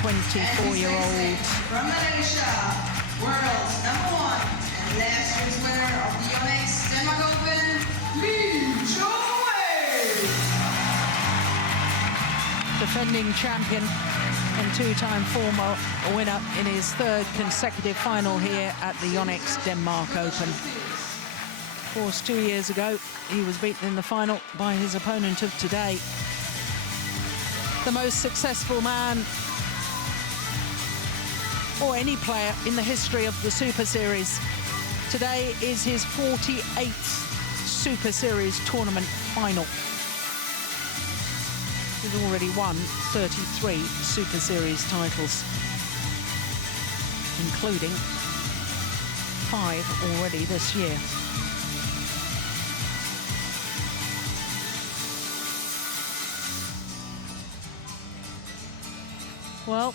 24-year-old. From Malaysia, world's #1 and last year's winner of the Onyx Denmark Open, Wei. Defending champion and two-time former winner in his third consecutive final here at the Onyx Denmark Open. Of course, 2 years ago, he was beaten in the final by his opponent of today. The most successful man or any player in the history of the Super Series. Today is his 48th Super Series tournament final. He's already won 33 Super Series titles, including 5 already this year. Well,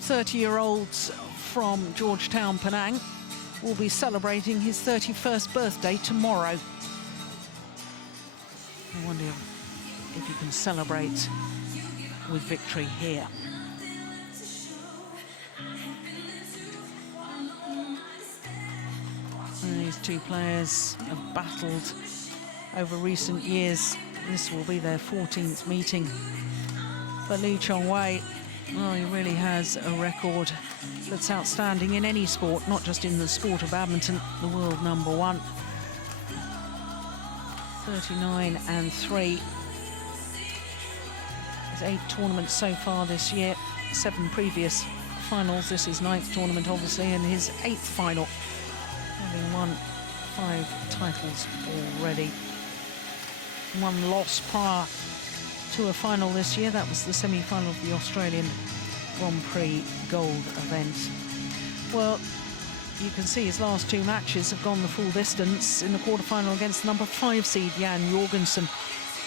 30-year-olds from Georgetown, Penang will be celebrating his 31st birthday tomorrow. I wonder if you can celebrate with victory here. And these two players have battled over recent years. This will be their 14th meeting. But Wei, well, he really has a record that's outstanding in any sport, not just in the sport of badminton, the world #1. 39-3. There's 8 tournaments so far this year, 7 previous finals. This is 9th tournament, obviously, and his 8th final, having won 5 titles already. 1 loss prior to a final this year. That was the semi-final of the Australian Grand Prix Gold event. Well, you can see his last 2 matches have gone the full distance. In the quarterfinal against number 5 seed Jan Jorgensen,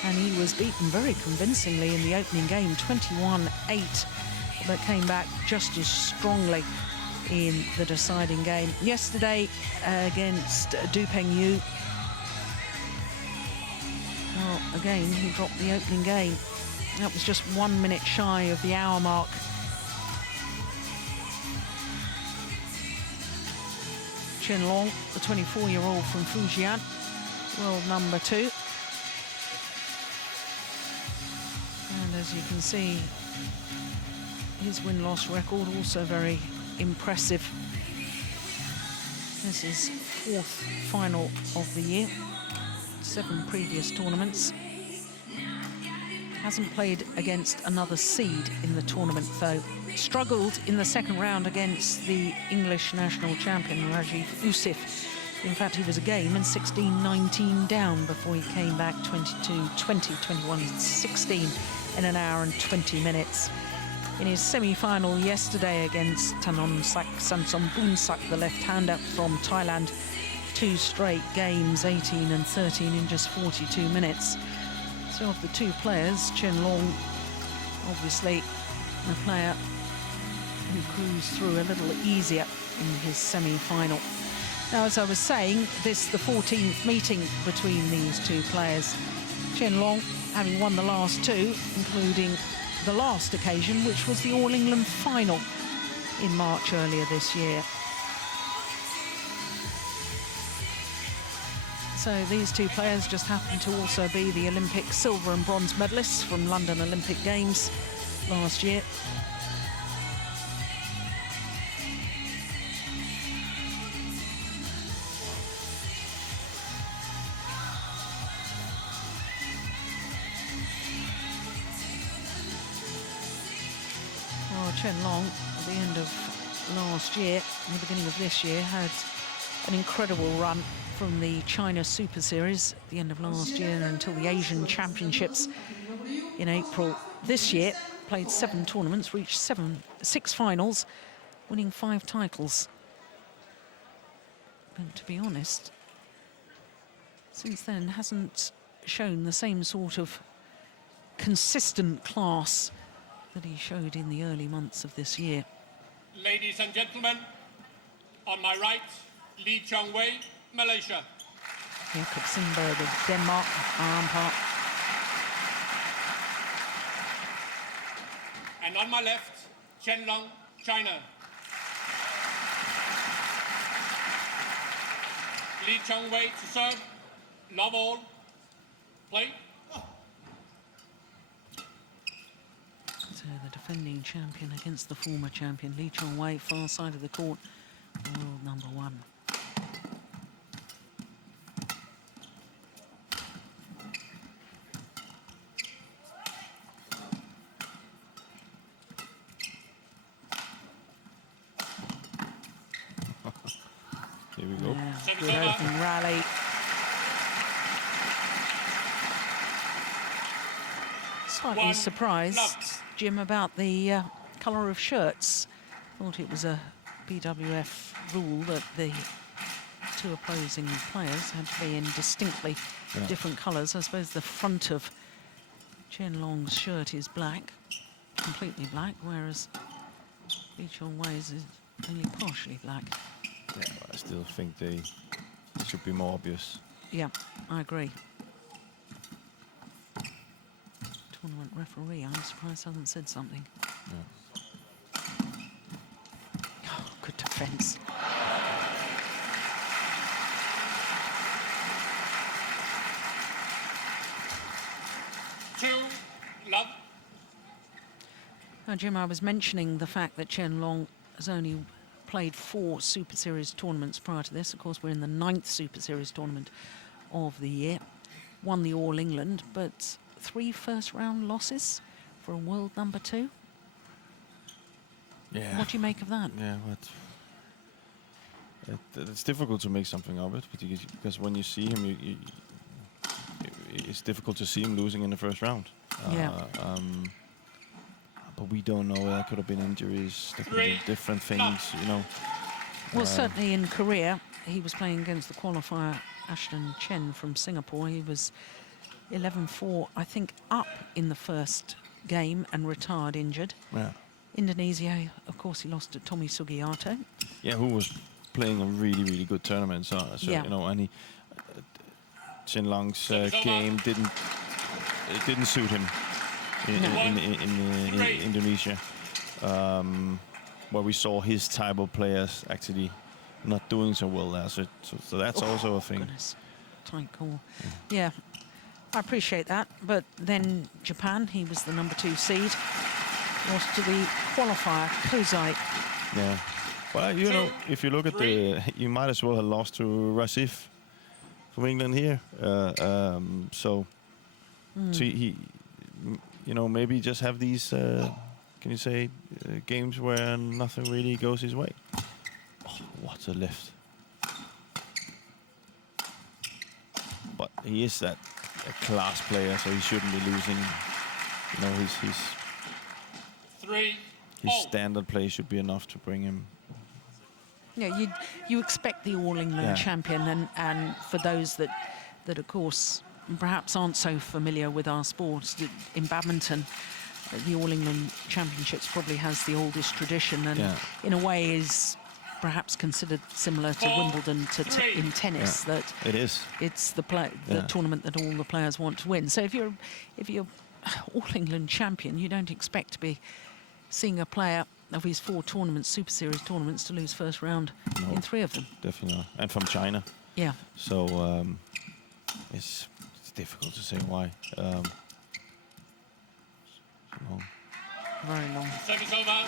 and he was beaten very convincingly in the opening game, 21-8, but came back just as strongly in the deciding game. Yesterday against Du Pengyu, well, again, he dropped the opening game. That was just 1 minute shy of the hour mark. Chen Long, the 24-year-old from Fujian, world #2. And as you can see, his win-loss record also very impressive. This is 4th final of the year. 7 previous tournaments. Hasn't played against another seed in the tournament, though. Struggled in the second round against the English national champion, Rajiv Usif. In fact, he was a game and 16-19 down before he came back 22-20, 21-16 in an hour and 20 minutes. In his semi-final yesterday against Thanomsak Samsonbunsak, the left-hander from Thailand, 2 straight games, 18 and 13 in just 42 minutes. So of the 2 players, Chen Long, obviously the player who cruised through a little easier in his semi-final. Now, as I was saying, this is the 14th meeting between these 2 players. Chen Long having won the last 2, including the last occasion, which was the All England final in March earlier this year. So these 2 players just happen to also be the Olympic silver and bronze medalists from London Olympic Games last year. Well, Chen Long, at the end of last year, and the beginning of this year, had an incredible run from the China Super Series at the end of last year until the Asian Championships in April this year. Played 7 tournaments, reached 6 finals, winning 5 titles. But to be honest, since then hasn't shown the same sort of consistent class that he showed in the early months of this year. Ladies and gentlemen, on my right, Wei, Malaysia. Jakob Sindberg of Denmark, our umpire. And on my left, Chenlong, China. Li Chongwei to serve. Love all. Play. So the defending champion against the former champion, Li Chongwei, far side of the court, world number 1. Here we go. Yeah, good opening rally. Slightly surprised, Jim, about the colour of shirts. Thought it was a BWF rule that the 2 opposing players had to be in distinctly different colours. I suppose the front of Chenlong's shirt is black, completely black, whereas Li Chongwei's is only partially black. Yeah, I still think they should be more obvious. Yeah, I agree. Tournament referee, I'm surprised hasn't said something. Yeah. Oh, good defence. Love. Now, Jim, I was mentioning the fact that Chenlong has only played 4 Super Series tournaments prior to this. Of course, we're in the 9th Super Series tournament of the year. Won the All England, but 3 first-round losses for a world number 2. Yeah. What do you make of that? Yeah, but it's difficult to make something of it because when you see him, it's difficult to see him losing in the first round. Yeah. But we don't know. There could have been injuries. There could have been different things, you know. Well, certainly in Korea, he was playing against the qualifier Ashton Chen from Singapore. He was 11-4, I think, up in the first game and retired injured. Yeah. Indonesia, of course, he lost to Tommy Sugiyato. Yeah, who was playing a really, really good tournament. So yeah. You know, and he Chenlong's game didn't suit him in Indonesia, where we saw his type of players actually not doing so well there. So that's also a thing. Goodness. Tight call. Yeah, I appreciate that. But then Japan, he was the number 2 seed, lost to the qualifier, Kozai. Yeah. Well, you know, if you look at you might as well have lost to Rasif from England here. So he, you know, maybe just have these, can you say, games where nothing really goes his way. Oh, what a lift. But he is a class player, so he shouldn't be losing. You know, his standard play should be enough to bring him. Yeah, you expect the All England champion, and for those that of course perhaps aren't so familiar with our sports, in badminton, the All England Championships probably has the oldest tradition, and in a way is perhaps considered similar to Wimbledon in tennis. Yeah. That it is. It's the tournament that all the players want to win. So if you're All England champion, you don't expect to be seeing a player of his 4 tournaments, Super Series tournaments, to lose first round in 3 of them. Definitely not. And from China. Yeah. So it's difficult to say why. Very long. Service over.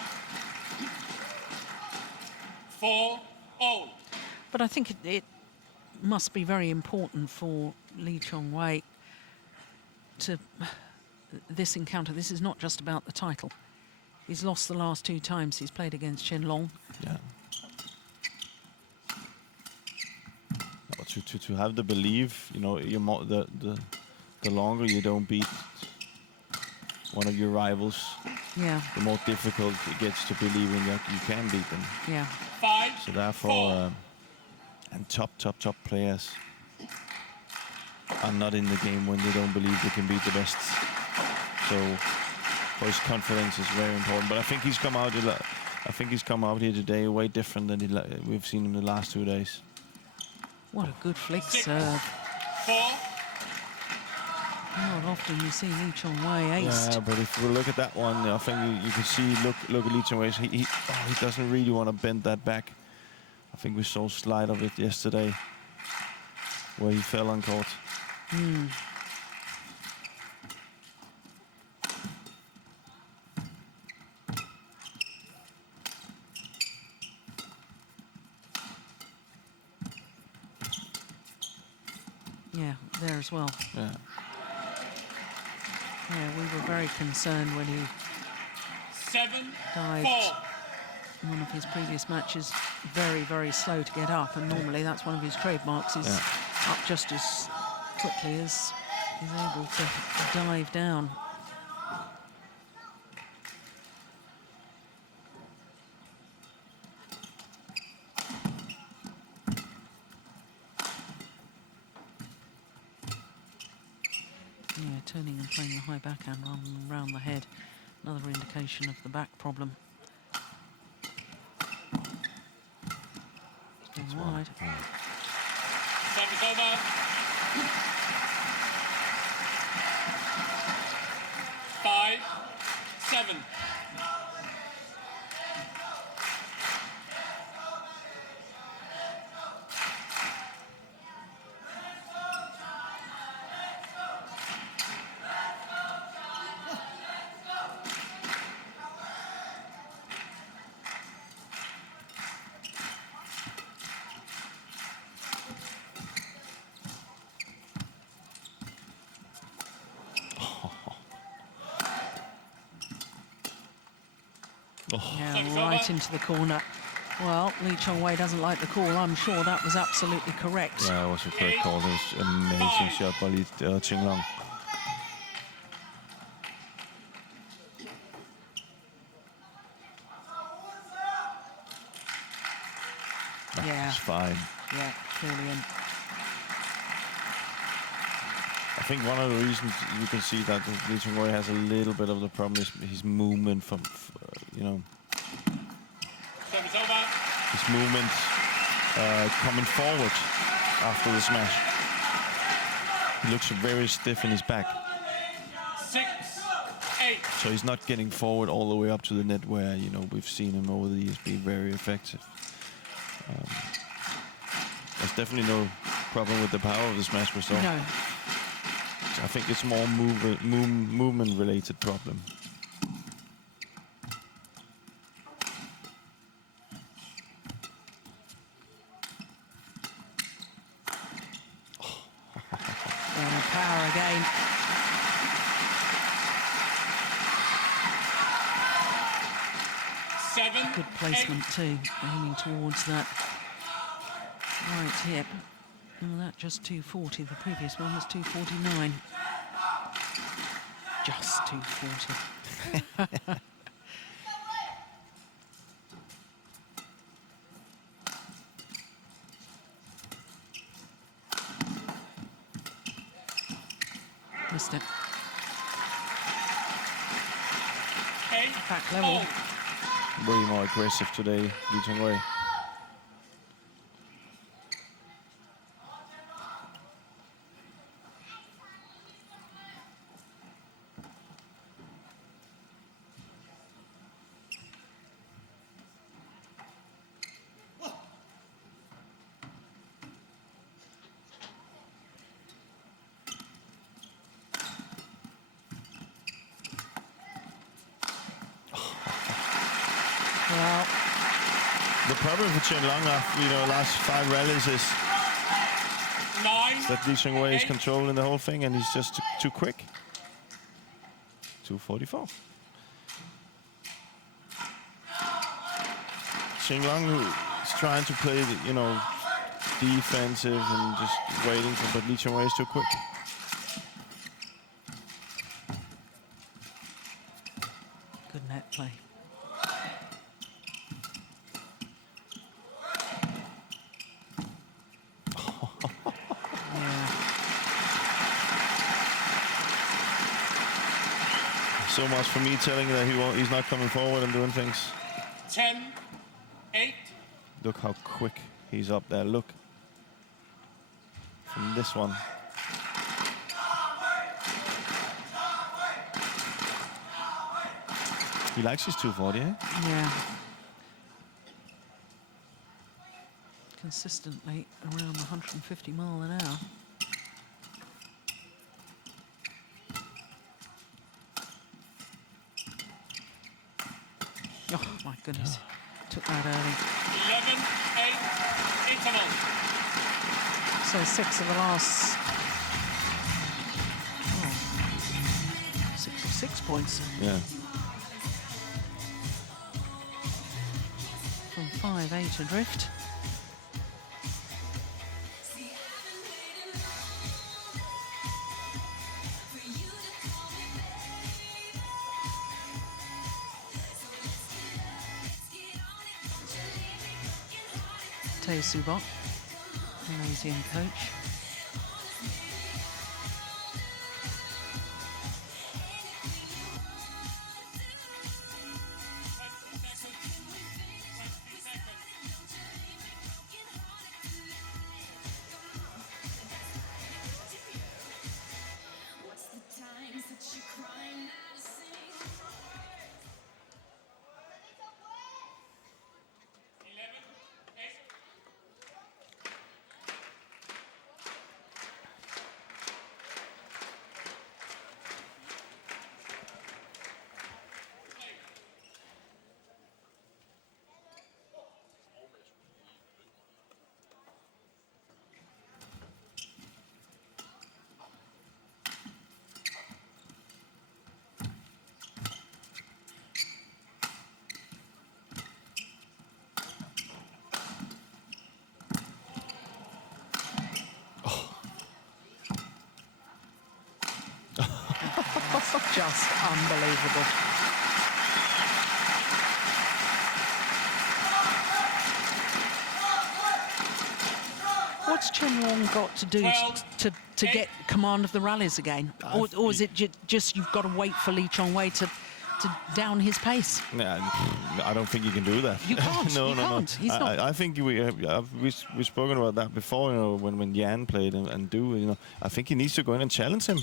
4-all. But I think it must be very important for Li Chongwei to this encounter. This is not just about the title. He's lost the last 2 times he's played against Chenlong. Yeah. To have the belief, you know, the longer you don't beat one of your rivals, the more difficult it gets to believing that you can beat them. Yeah. 5, so therefore, and top players are not in the game when they don't believe they can beat the best. So for his confidence is very important. But I think he's come out. I think he's come out here today way different than we've seen him the last 2 days. What a good flick serve. 4. Not often you see Lee Chong-wei aced. Yeah, but if we look at that one, I think you can see, look at Lee Chong-wei. He doesn't really want to bend that back. I think we saw a slide of it yesterday where he fell on court. Yeah, there as well. Yeah. Yeah, we were very concerned when he 7-4. dived in one of his previous matches. Very, very slow to get up, and normally that's one of his trademarks. He's up just as quickly as he's able to dive down. Yeah, turning and playing the high backhand rather than round the head. Another indication of the back problem. It's wide. Service over. 5-7. Yeah, right into the corner. Well, Lee Chong-wei doesn't like the call. I'm sure that was absolutely correct. Yeah, it was a correct call. It was an amazing shot by Qinglong. Yeah. It's fine. Yeah, clearly in. I think one of the reasons you can see that Lee Chong-wei has a little bit of the problem is his movement from, you know, Service over. his movement coming forward after the smash. He looks very stiff in his back. 6-8. So he's not getting forward all the way up to the net where, you know, we've seen him over the years be very effective. There's definitely no problem with the power of the smash we saw. No. I think it's more movement-related problem. And power again. Good placement too, aiming towards that right hip. Well, that just 240. The previous one was 249. Just 240. Missed it. Back level. Way more aggressive today, Lee Chong-wei. Well, the problem for Qianlong after, you know, last 5 rallies is that Lee Chong-wei is controlling the whole thing and he's just too quick. 244. Qianlong is trying to play, you know, defensive and just waiting for, but Lee Chong-wei is too quick. good net play. So much for me telling you that he's not coming forward and doing things. 10-8. Look how quick he's up there. Look. From this one. He likes his 240, eh? Yeah. Consistently around 150 mile an hour. Oh, my goodness. Took that early. 11-8 interval. So 6 of the last... Oh, 6 points. Yeah. From 5-8 adrift. Subot, Malaysian coach. Just unbelievable. What's Chenlong got to do to get command of the rallies again? Or is it just you've got to wait for Lee Chong-wei to down his pace? Yeah, I don't think you can do that. You can't. No. He's not. I think we've spoken about that before. You know, when Jan played and do. You know, I think he needs to go in and challenge him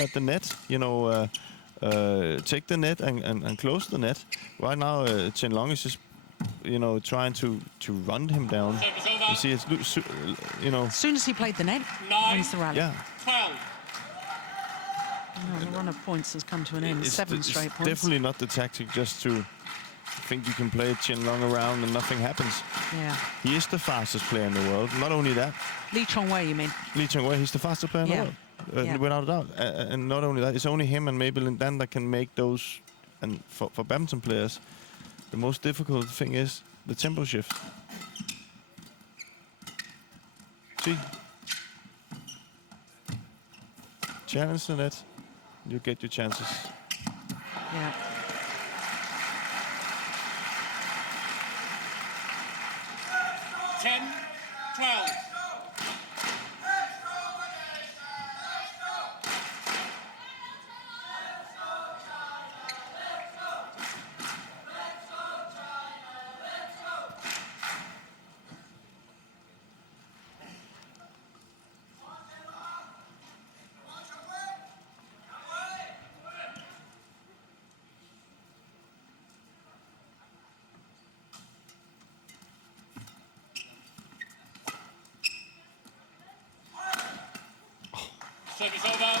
at the net. You know, take the net and close the net. Right now, Chenlong is just, you know, trying to run him down. You see, it's, you know. As soon as he played the net, wins the rally. Yeah. 12. The run of points has come to an end. 7 straight points. Definitely not the tactic just to think you can play Chenlong around and nothing happens. Yeah. He is the fastest player in the world. Not only that. Lee Chong-wei, you mean? Lee Chong-wei, he's the fastest player in the world. Without a doubt. And not only that, it's only him and maybe Lindan that can make those. And for badminton players, the most difficult thing is the tempo shift. See? Challenge the net. You get your chances. Yeah. Ten, 12. Service over.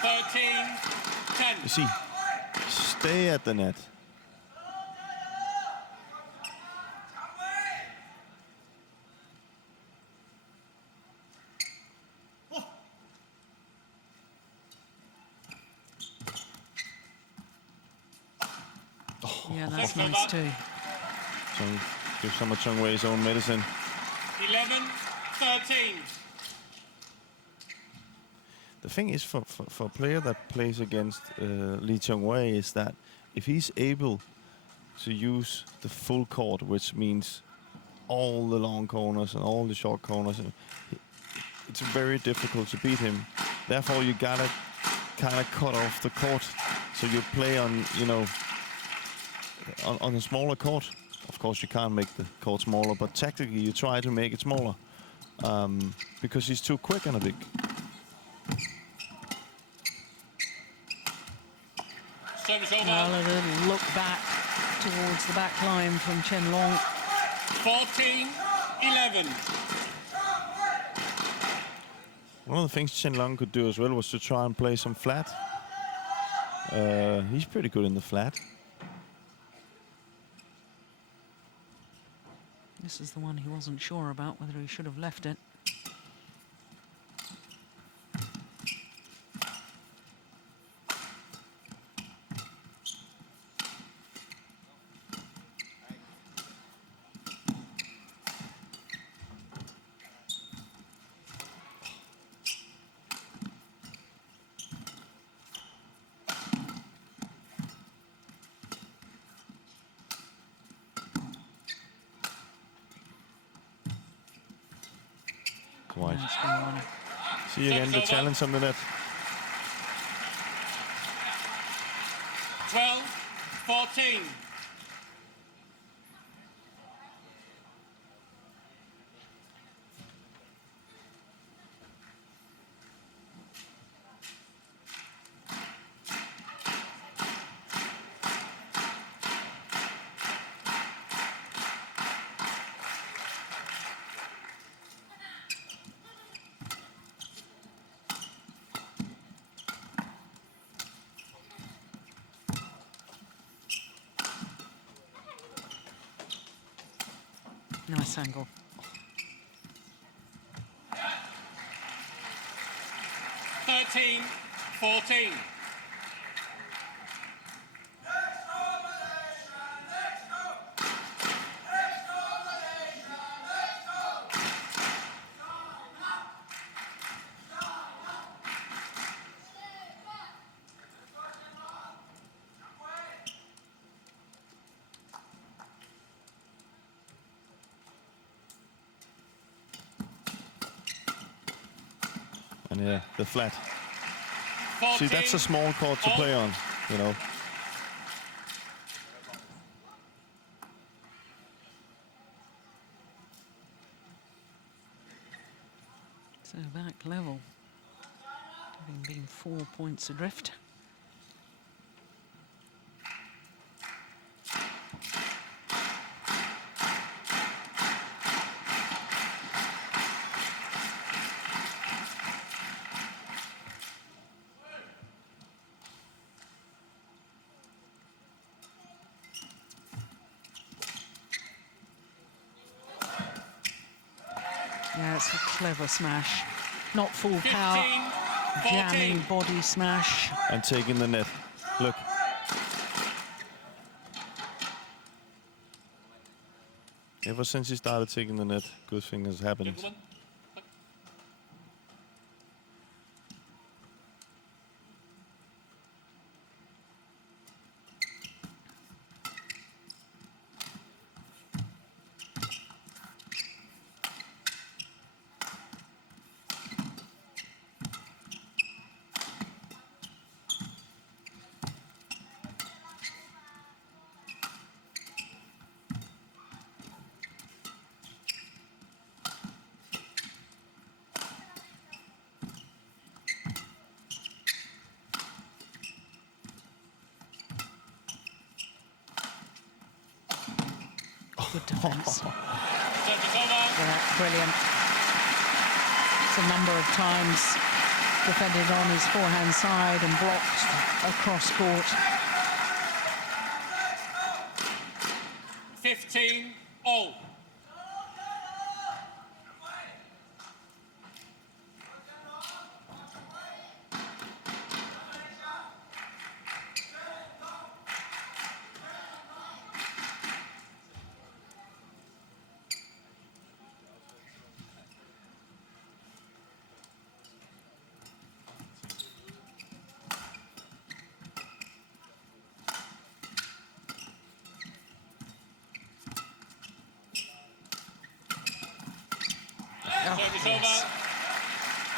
13-10. You see, stay at the net. Yeah, that's nice too. So give some of Chong-wei's own medicine. 11-13. The thing is, for a player that plays against Lee Chong-wei, is that if he's able to use the full court, which means all the long corners and all the short corners, it's very difficult to beat him. Therefore, you gotta kind of cut off the court, so you play on, you know, on a smaller court. Of course, you can't make the court smaller, but tactically, you try to make it smaller because he's too quick on a big. Service over. Well, a little look back towards the back line from Chenlong. 14-11. One of the things Chenlong could do as well was to try and play some flat. He's pretty good in the flat. This is the one he wasn't sure about, whether he should have left it. Wide. That's been one. See again the challenge on the net. 12-14. Nice angle. 13-14. And yeah, the flat. 14. See, that's a small court to play on, you know. So back level, having been 4 points adrift. Yeah, it's a clever smash. Not full power, 15-14. jamming body smash. And taking the net. Look. Ever since he started taking the net, good thing has happened. Gentlemen. Good defence. Service over. Yeah, brilliant. It's a number of times defended on his forehand side and blocked across court. 15-all. Oh, Service yes.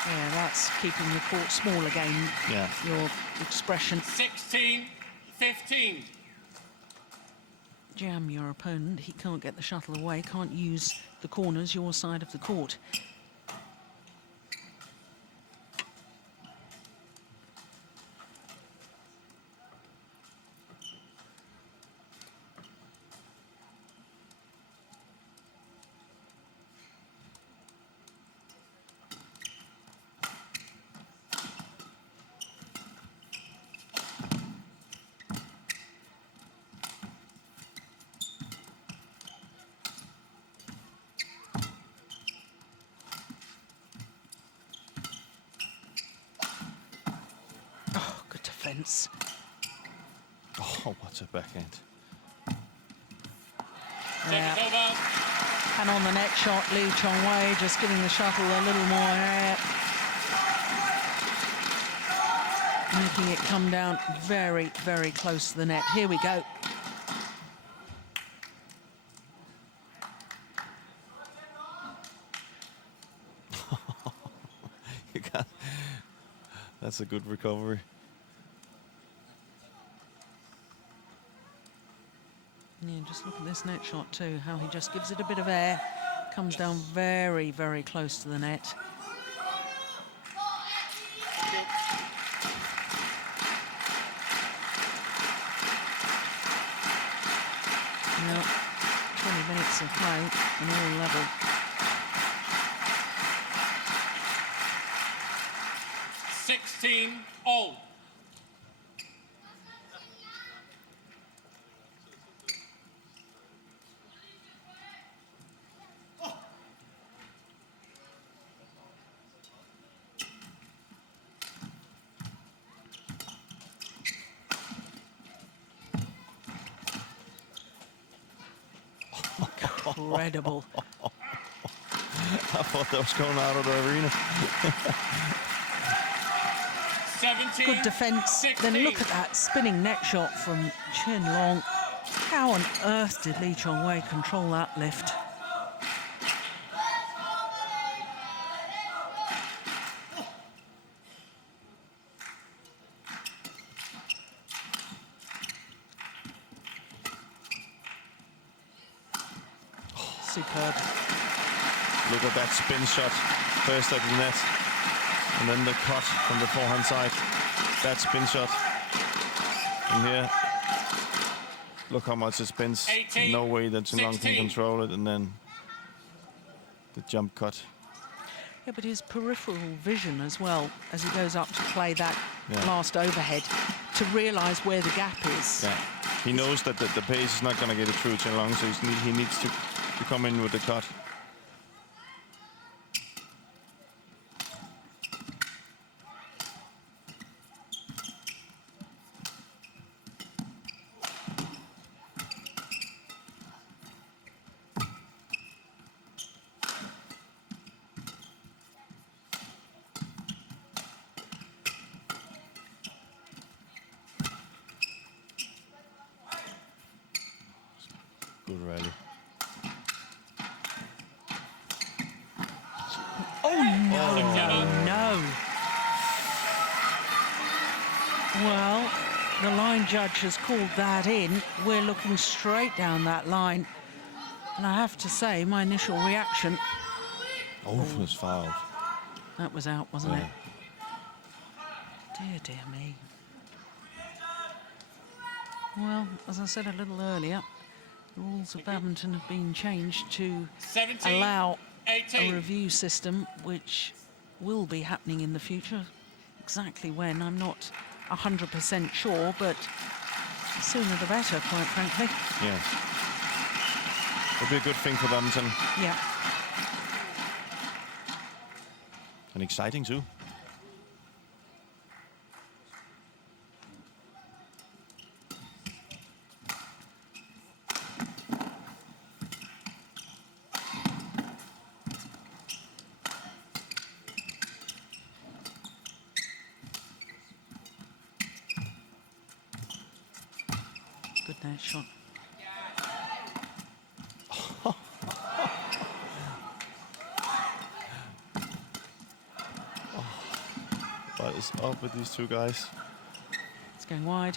over. Yeah, that's keeping your court small again. Yeah. Your expression. 16-15. Jam your opponent. He can't get the shuttle away, can't use the corners, your side of the court. defense. Oh, what's a backhand. Yeah. Service over. And on the net shot, Lee Chong-wei just giving the shuttle a little more air. Making it come down very, very close to the net. Here we go. You can't. That's a good recovery. Yeah, just look at this net shot too, how he just gives it a bit of air. Comes down very, very close to the net. Now, 20 minutes of play and all level. all. Incredible. I thought that was going out of the arena. 17, Good defence. 16. Then look at that spinning net shot from Chen Long. How on earth did Lee Chong-wei control that lift? Superb. Look at that spin shot. First at the net, and then the cut from the forehand side. That spin shot. And here, look how much it spins. 18, No way that Chen Long can 16. control it, and then the jump cut. Yeah, but his peripheral vision as well, as he goes up to play that Yeah. last overhead, to realise where the gap is. Yeah, he knows that the pace is not going to get it through Chen Long, so he needs to come in with the cut. Good rally. No. Well, the line judge has called that in. We're looking straight down that line. And I have to say, my initial reaction, Oh, it was fouled. that was out, wasn't Yeah. it? Dear me. Well, as I said a little earlier, the rules of badminton have been changed to 17, allow a 18. review system, which will be happening in the future. Exactly when, I'm not 100% sure, but sooner the better, quite frankly. Yeah. It'll be a good thing for badminton. Yeah. And exciting too. Good net shot. What is up with these two guys? It's going wide.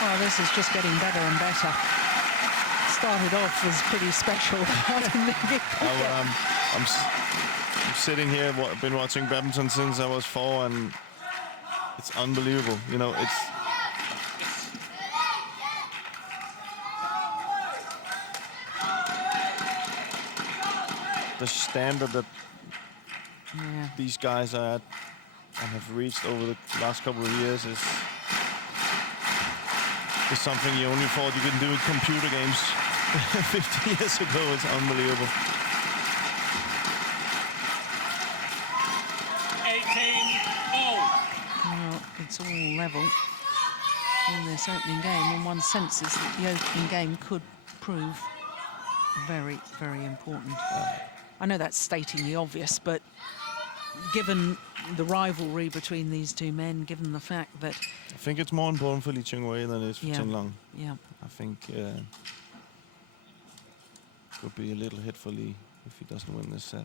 Well, this is just getting better and better. Started off as pretty special. I didn't think it could get- I'm sitting here, been watching badminton since I was 4, and it's unbelievable. You know, it's the standard that Yeah. these guys are at and have reached over the last couple of years is something you only thought you could do in computer games 50 years ago. It's unbelievable. it's all level in this opening game, and one senses that the opening game could prove very, very important. I know that's stating the obvious, but given the rivalry between these two men, given the fact that... I think it's more important for Lee Chong-wei than it is for Chen Long. Yeah. I think could be a little hit for Lee if he doesn't win this set.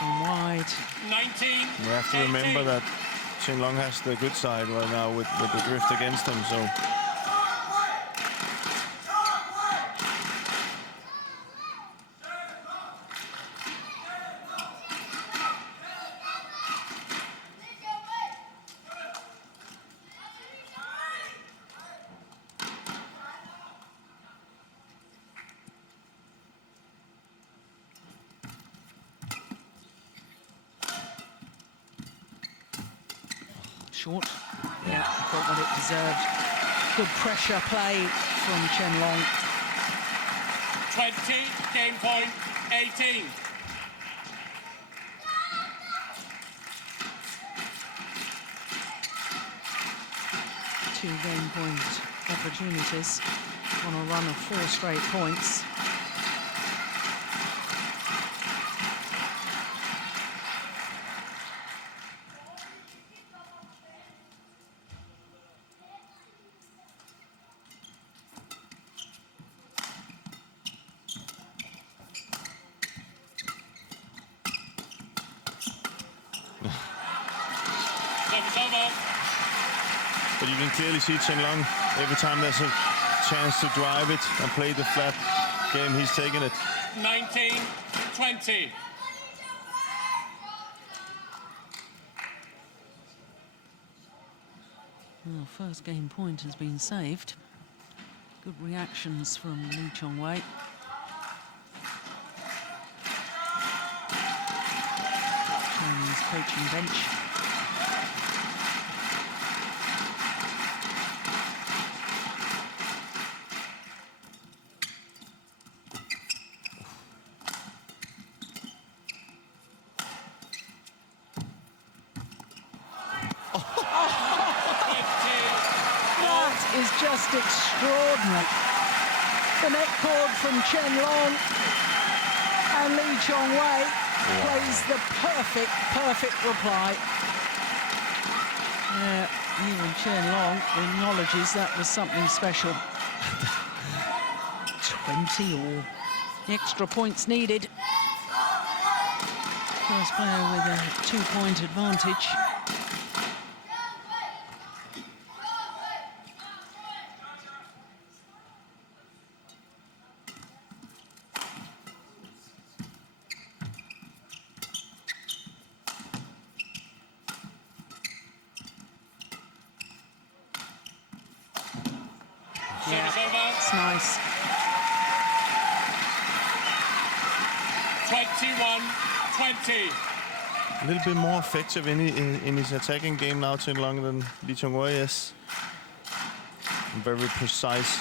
Gone wide. 19. We have to remember that Chen Long has the good side right now with the drift against him, so... Short. Yeah, got what it deserved. Good pressure play from Chen Long. 20, game point, 18. Two game point opportunities on a run of 4 straight points. But you can clearly see Chen Long, every time there's a chance to drive it and play the flat game, he's taking it. 19, 20. Well, first game point has been saved. Good reactions from Lee Chong-wei. Chinese coaching bench. Is just extraordinary. The net cord from Chen Long, and Lee Chong-wei plays the perfect reply. Yeah, even Chen Long acknowledges that was something special. 20 all. Extra points needed. First player with a 2-point advantage. It's nice. 21-20. A little bit more effective in his attacking game now, Chen Long, than Lee Chong-wei is. Very precise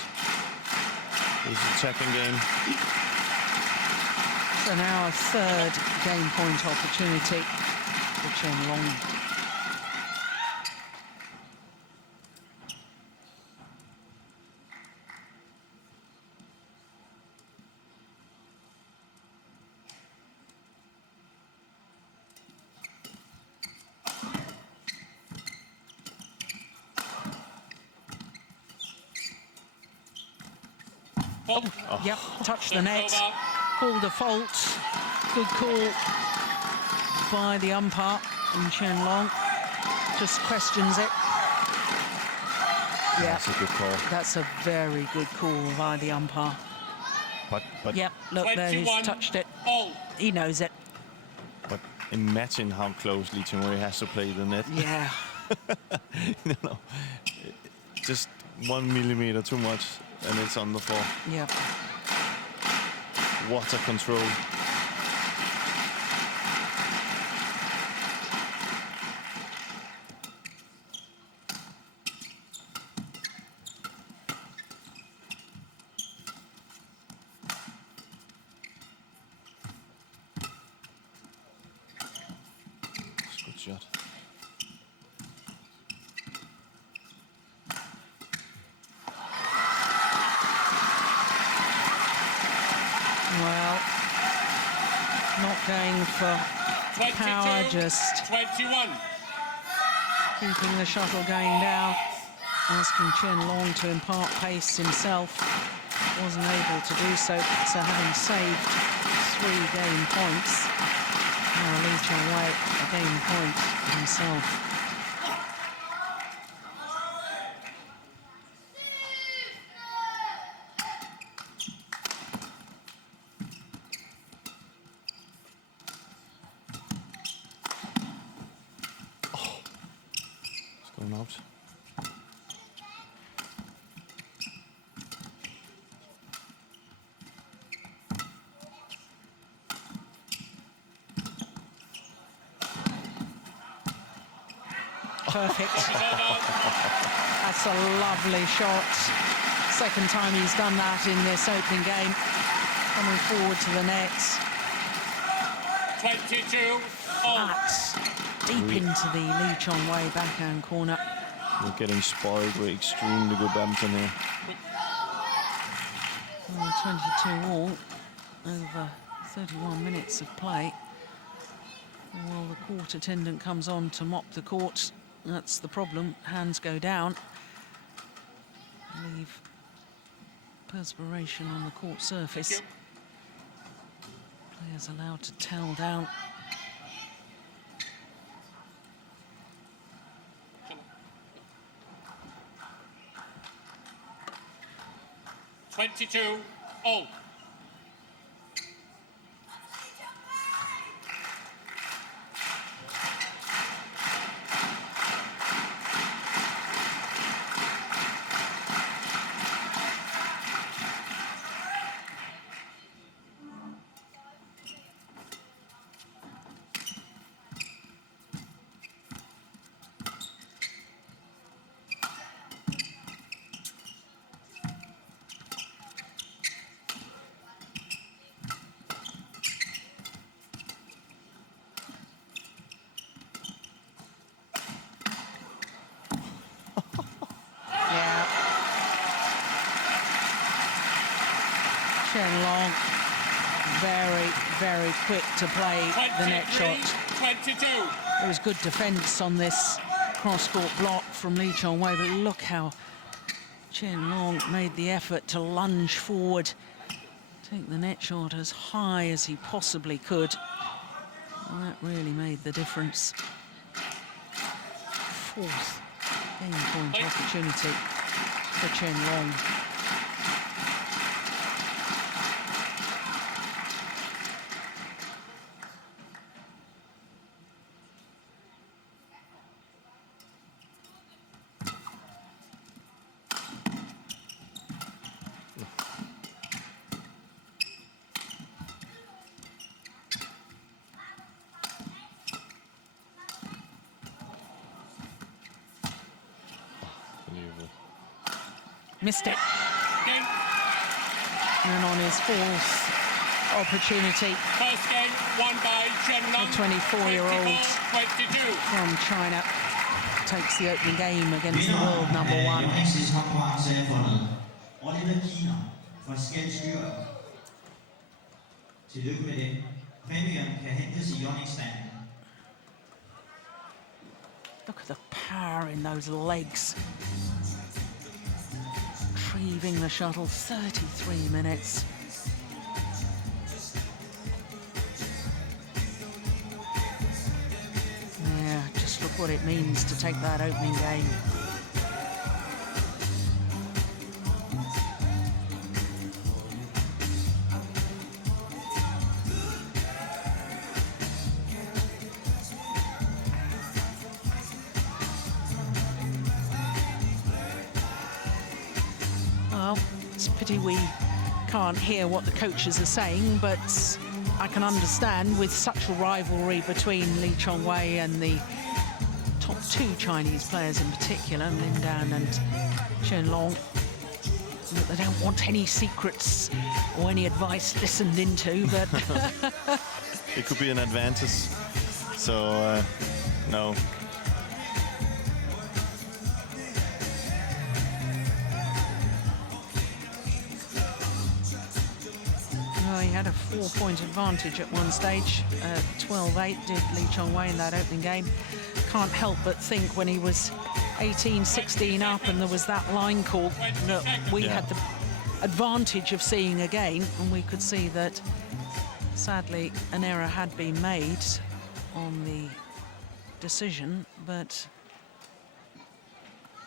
his attacking game. So now a third game point opportunity for Chen Long. Yep, touched the net, called a fault. Good call by the umpire, and Chen Long just questions it. Yeah, That's a good call. That's a very good call by the umpire. But Yep, look there, he's touched it. He knows it. But imagine how close Lee Chong-wei has to play the net. Yeah. No, just 1 millimeter too much, and it's on the floor. Yeah. What a control. shot. Well, not going for 22, power, just 21. keeping the shuttle going down, asking Chen Long to impart pace himself. Wasn't able to do so, so having saved 3 game points, now Li Chongwei a game point himself. It's going out. Perfect. That's a lovely shot. Second time he's done that in this opening game. Coming forward to the net. 22. Oh. That's deep into the Li Chongwei backhand corner. We're getting spoiled with extremely good badminton here. Well, 22 all over 31 minutes of play. Well, the court attendant comes on to mop the court. That's the problem. Hands go down. Leave perspiration on the court surface. Players allowed to towel down. all. Chen Long, very, very quick to play the net shot. 22. There was good defence on this cross-court block from Li Chongwei, but look how Chen Long made the effort to lunge forward, take the net shot as high as he possibly could. And that really made the difference. 4th game point opportunity for Chen Long. Missed it. And on his 4th opportunity, First game won by Chen Long. the 24-year-old 22. from China takes the opening game against the world #1. Tillykke med det. Præmien kan hentes i Jonningstanden. Look at the power in those legs. Retrieving the shuttle, 33 minutes. Yeah, just look what it means to take that opening game. Well, it's a pity we can't hear what the coaches are saying, but I can understand with such a rivalry between Li Chongwei and the top 2 Chinese players in particular, Lin Dan and Chen Long, that they don't want any secrets or any advice listened into, but It could be an advantage. So No. Well, he had a 4-point advantage at one stage. 12-8 did Lee Chong-wei in that opening game. Can't help but think when he was 18, 16 up and there was that line call that we had the advantage of seeing again, and we could see that sadly an error had been made on the decision, but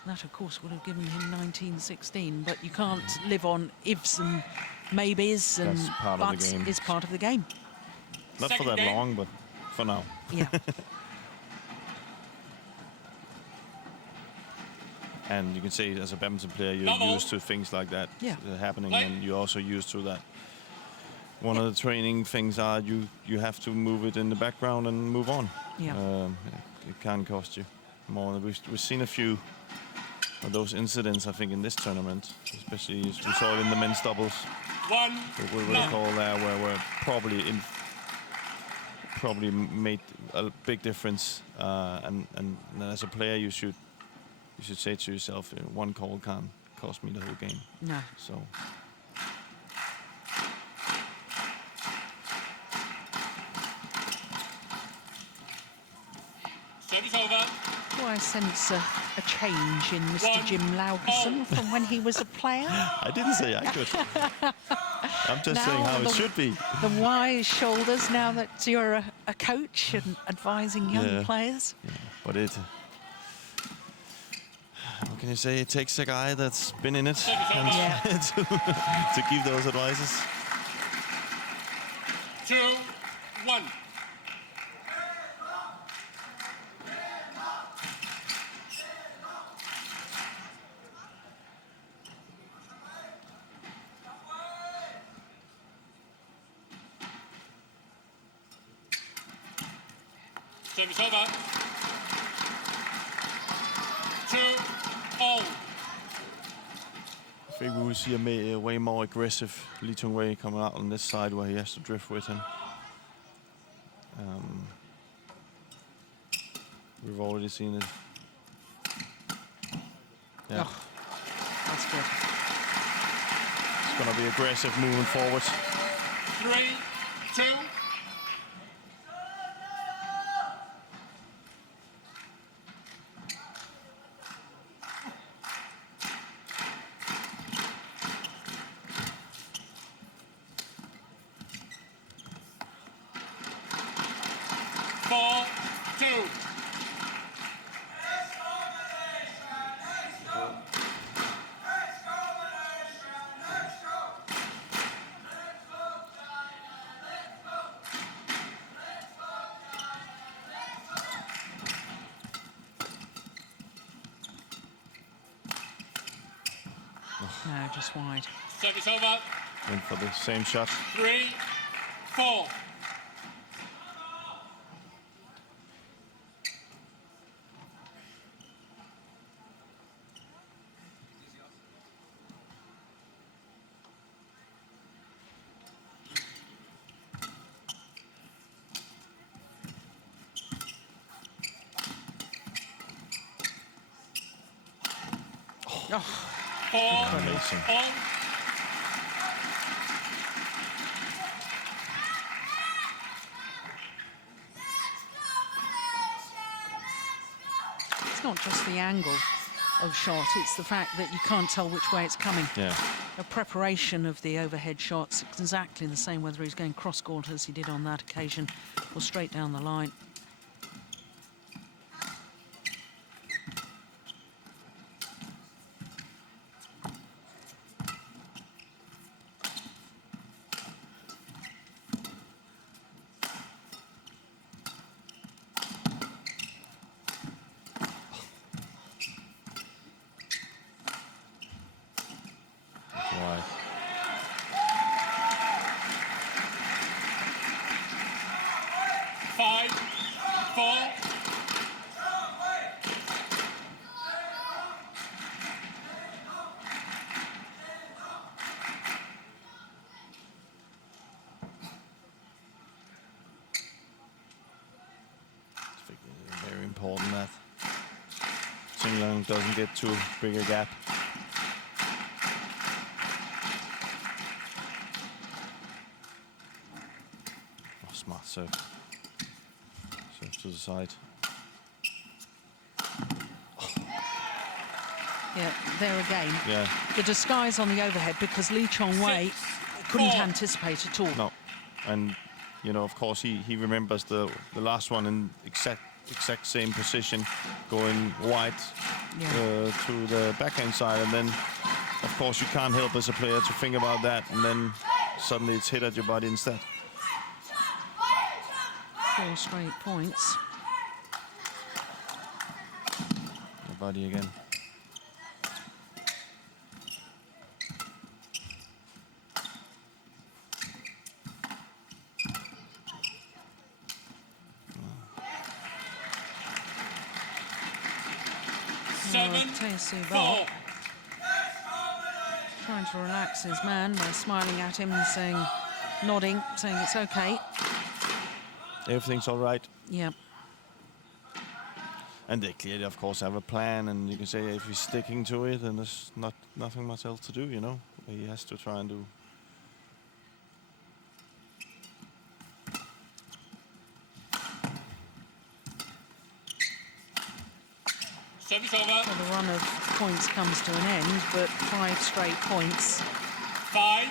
that of course would have given him 19-16. But you can't live on ifs and maybes, and That's part of the buts game. is part of the game. Not for that long, but for now. Yeah. And you can say, as a badminton player, you're used to things like that happening, and you're also used to that. One of the training things are you have to move it in the background and move on. Yeah. It can cost you more. We've seen a few of those incidents, I think, in this tournament, especially as we saw it in the men's doubles. With a call there where probably made a big difference, and as a player you should say to yourself, one call can't cost me the whole game. No. So. Service over. Oh, I sense a change in Mr. Jim Laugesen from when he was a player. I didn't say I could. I'm just Now saying how it should be. The wise shoulders now that you're a coach and advising young players. Yeah, but what can you say? It takes a guy that's been in it and to give those advices. 2-1. Service over. 2-0. I think we will see a way more aggressive Lee Chong-wei coming out on this side where he has to drift with him. We've already seen it. Yeah. Oh, that's good. It's going to be aggressive moving forward. 3-2. No, just wide. Service over. Went for the same shot. 3-4. Amazing. It's not just the angle of shot, it's the fact that you can't tell which way it's coming. Yeah. The preparation of the overhead shots, exactly the same whether he's going cross-court as he did on that occasion or straight down the line. Why? 5 important that Qin Long doesn't get too big a gap. Oh, smart serve. Serve to the side. Yeah, there again. Yeah. The disguise on the overhead, because Lee Chong-wei couldn't anticipate at all. No. And, you know, of course, he remembers the last one in exact same position, going wide to the backhand side. And then, of course, you can't help as a player to think about that. And then suddenly it's hit at your body instead. 4 straight points. Your body again. Four. Trying to relax his man by smiling at him and saying, nodding, saying it's okay. Everything's all right. Yeah. And they clearly, of course, have a plan, and you can say if he's sticking to it, then there's nothing much else to do, you know. He has to try and do. Service over. Well, the run of points comes to an end, but 5 straight points. 5-7.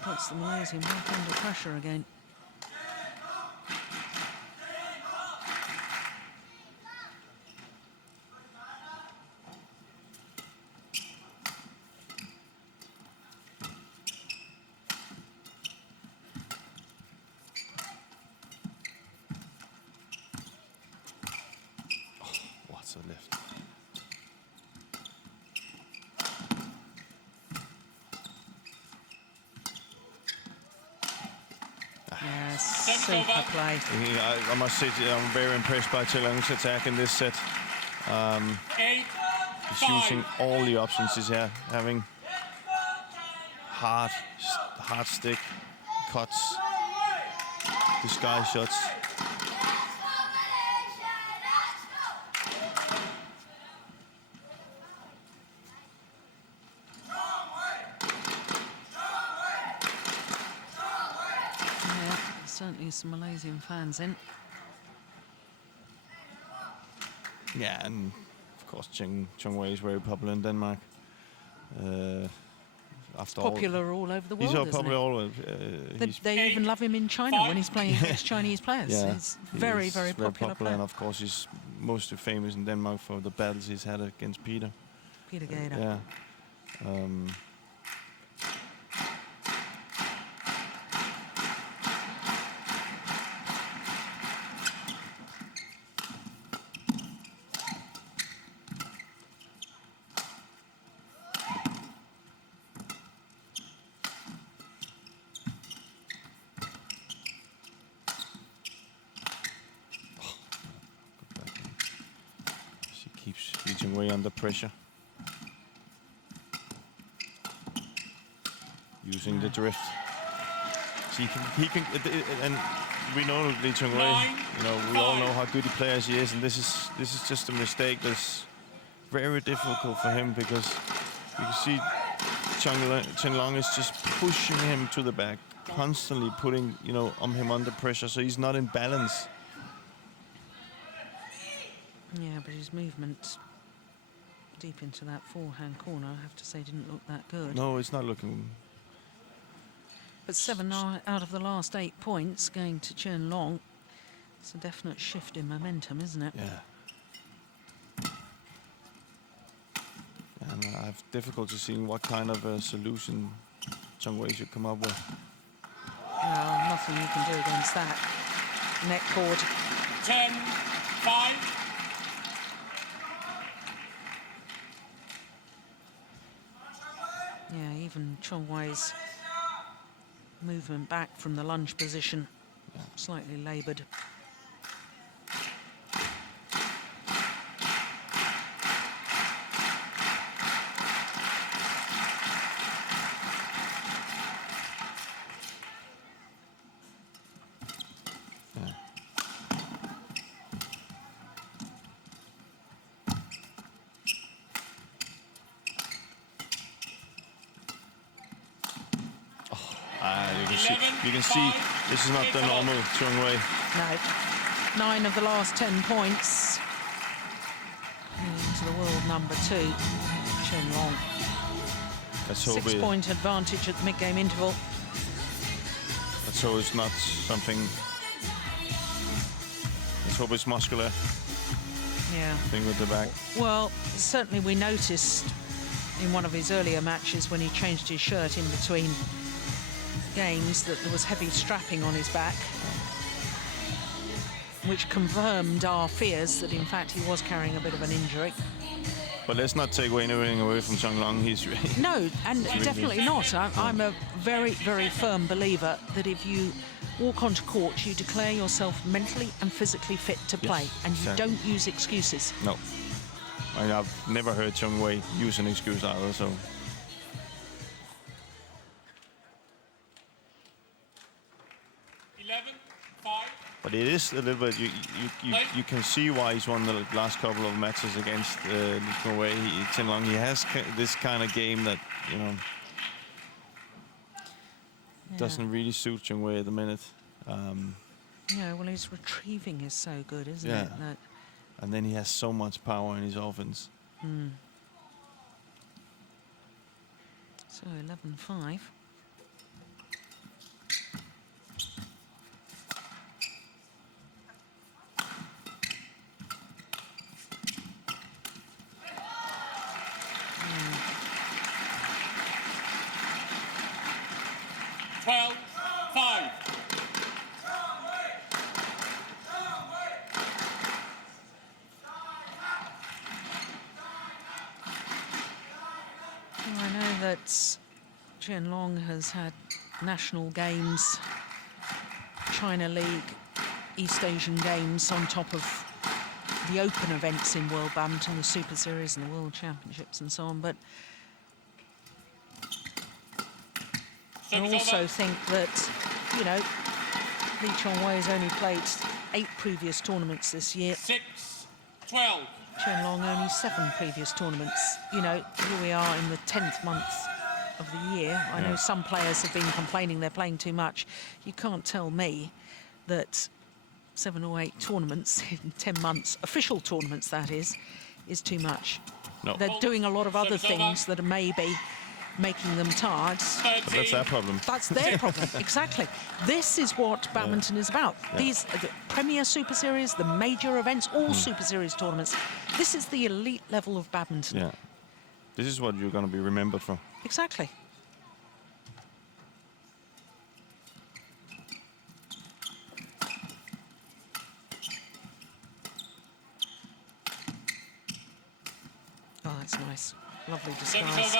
Puts the Malaysian back under pressure again. What's a lift? Yes, super play. I must say, I'm very impressed by Chelong's attack in this set. 8-5. He's using all the options he's having. Hard stick, cuts, disguise shots. Yeah, certainly some Malaysian fans in. Yeah, and of course Chong-wei is very popular in Denmark. After Popular all over the world, he's isn't popular it? all over. They even love him in China when he's playing against Chinese players. Yeah, He's very, very popular player. And of course, he's mostly famous in Denmark for the battles he's had against Peter. Peter Gader. Yeah. She keeps reaching way under pressure. Using the drift. So he can, and we know Lee Chong-wei. You know, we all know how good a player he is, and this is just a mistake that's very difficult for him, because you can see Qin Long is just pushing him to the back, constantly putting him under pressure, so he's not in balance. Yeah, but his movement deep into that forehand corner, I have to say, didn't look that good. No, it's not looking. But 7 out of the last 8 points going to Qin Long. It's a definite shift in momentum, isn't it? Yeah. And I have difficulty seeing what kind of a solution Chong-wei should come up with. Well, nothing you can do against that. Neck cord. 10-5. Yeah, even Chong-wei's movement back from the lunge position, slightly laboured. You can see this is not the normal Chung Wei. No. 9 of the last 10 points. Into the world number 2, Chen Long. Let's hope 6-point advantage at the mid-game interval. Let's hope it's not something. Let's hope it's muscular. Yeah. Thing with the back. Well, certainly we noticed in one of his earlier matches when he changed his shirt in between games that there was heavy strapping on his back, which confirmed our fears that in fact he was carrying a bit of an injury. But let's not take anything away from Chen Long. He's no, and definitely not. I'm a very, very firm believer that if you walk onto court, you declare yourself mentally and physically fit to play, and you don't use excuses. No. I mean, I've never heard Chung Wei use an excuse either, so. 11-5. But it is a little bit, you can see why he's won the last couple of matches against Chung Wei. Chen Long, he has this kind of game that, you know, doesn't really suit Chung Wei at the minute. Yeah, well, his retrieving is so good, isn't it? That and then he has so much power in his offense. So 11-5. I know that Chen Long has had national games, China League, East Asian Games on top of the open events in World Badminton, the Super Series and the World Championships and so on. But I also think that, you know, Lee Chong-wei has only played 8 previous tournaments this year. 6-12. Chen Long only 7 previous tournaments. You know, here we are in the 10th month of the year. I know some players have been complaining they're playing too much. You can't tell me that 7 or 8 tournaments in 10 months, official tournaments that is too much. No. They're doing a lot of other things that are maybe making them tired. But that's their problem. That's their problem, exactly. This is what badminton is about. These are the Premier Super Series, the major events, all Super Series tournaments. This is the elite level of badminton. Yeah. This is what you're going to be remembered for. Exactly. Oh, that's nice. Lovely disguise.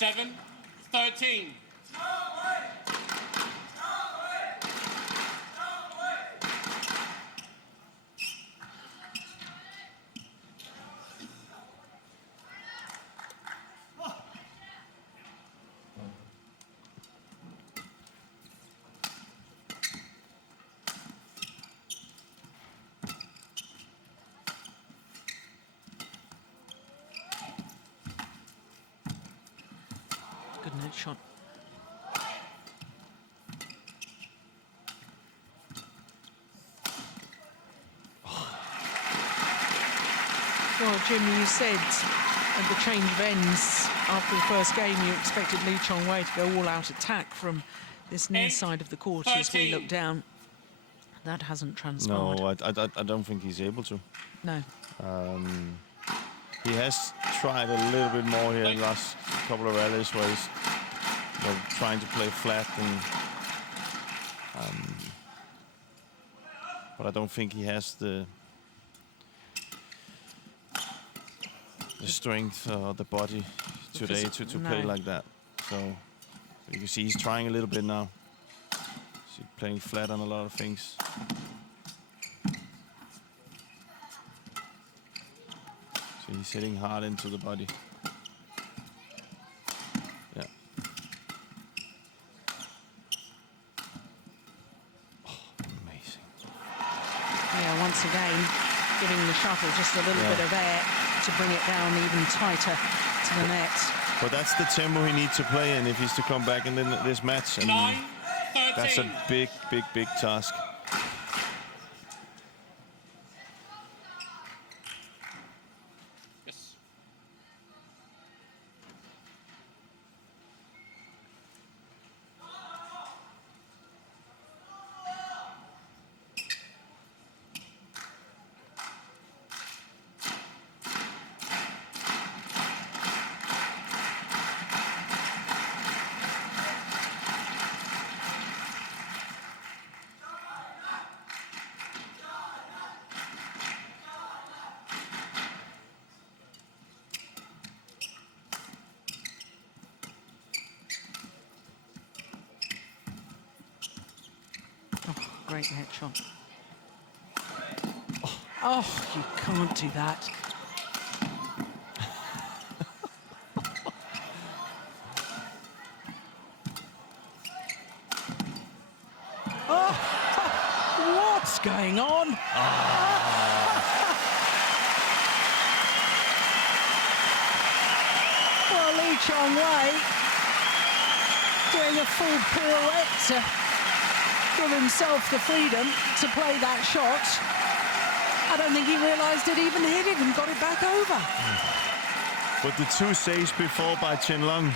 7-13. Good net shot. Well, Jim, you said at the change of ends after the first game you expected Lee Chong-wei to go all-out attack from this near side of the court as we look down. That hasn't transpired. No, I don't think he's able to. No. He has tried a little bit more here in the last couple of rallies where he's trying to play flat, and but I don't think he has the strength or the body today to play like that. So you can see he's trying a little bit now. He's playing flat on a lot of things. So he's hitting hard into the body. Yeah. Oh, amazing. Yeah, once again, giving the shuttle just a little bit of air to bring it down even tighter to the net. But that's the tempo he needs to play in if he's to come back in this match. And 9-13. that's a big, big, big task. Yes. Great net shot. Oh, you can't do that. Oh, what's going on? Well, Wei doing a full pirouette to give himself the freedom to play that shot. I don't think he realised it even hit it and got it back over. But the two saves before by Chin-Long.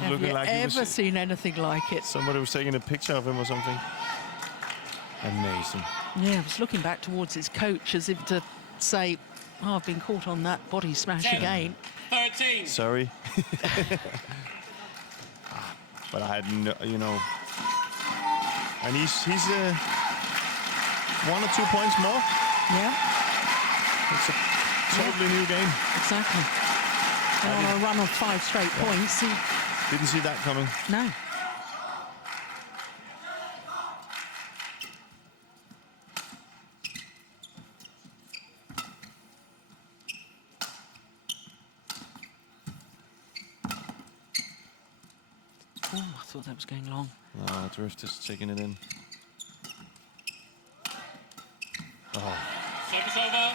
Have you ever seen anything like it? Somebody was taking a picture of him or something. Amazing. Yeah, I was looking back towards his coach as if to say, oh, I've been caught on that body smash 10, again. 13. Sorry. But I had no, you know. And he's 1 or 2 points more. Yeah. It's a totally new game. Exactly. And on a run of 5 straight points, he... Didn't see that coming. No. Oh, I thought that was going long. No, Drift is taking it in. Oh. Service over.